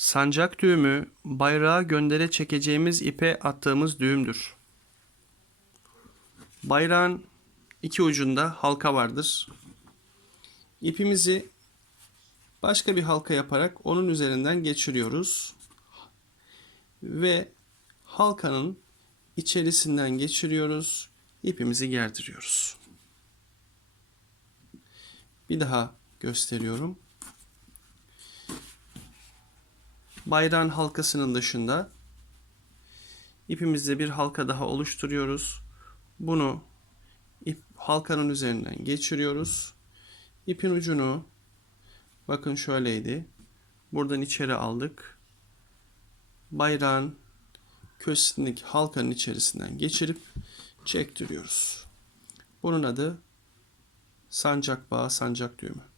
Sancak düğümü bayrağı göndere çekeceğimiz ipe attığımız düğümdür. Bayrağın iki ucunda halka vardır. İpimizi başka bir halka yaparak onun üzerinden geçiriyoruz. Ve halkanın içerisinden geçiriyoruz. İpimizi gerdiriyoruz. Bir daha gösteriyorum. Bayrağın halkasının dışında ipimizde bir halka daha oluşturuyoruz. Bunu ip halkanın üzerinden geçiriyoruz. İpin ucunu bakın şöyleydi. Buradan içeri aldık. Bayrağın köşesindeki halkanın içerisinden geçirip çektiriyoruz. Bunun adı sancak bağı, sancak düğümü.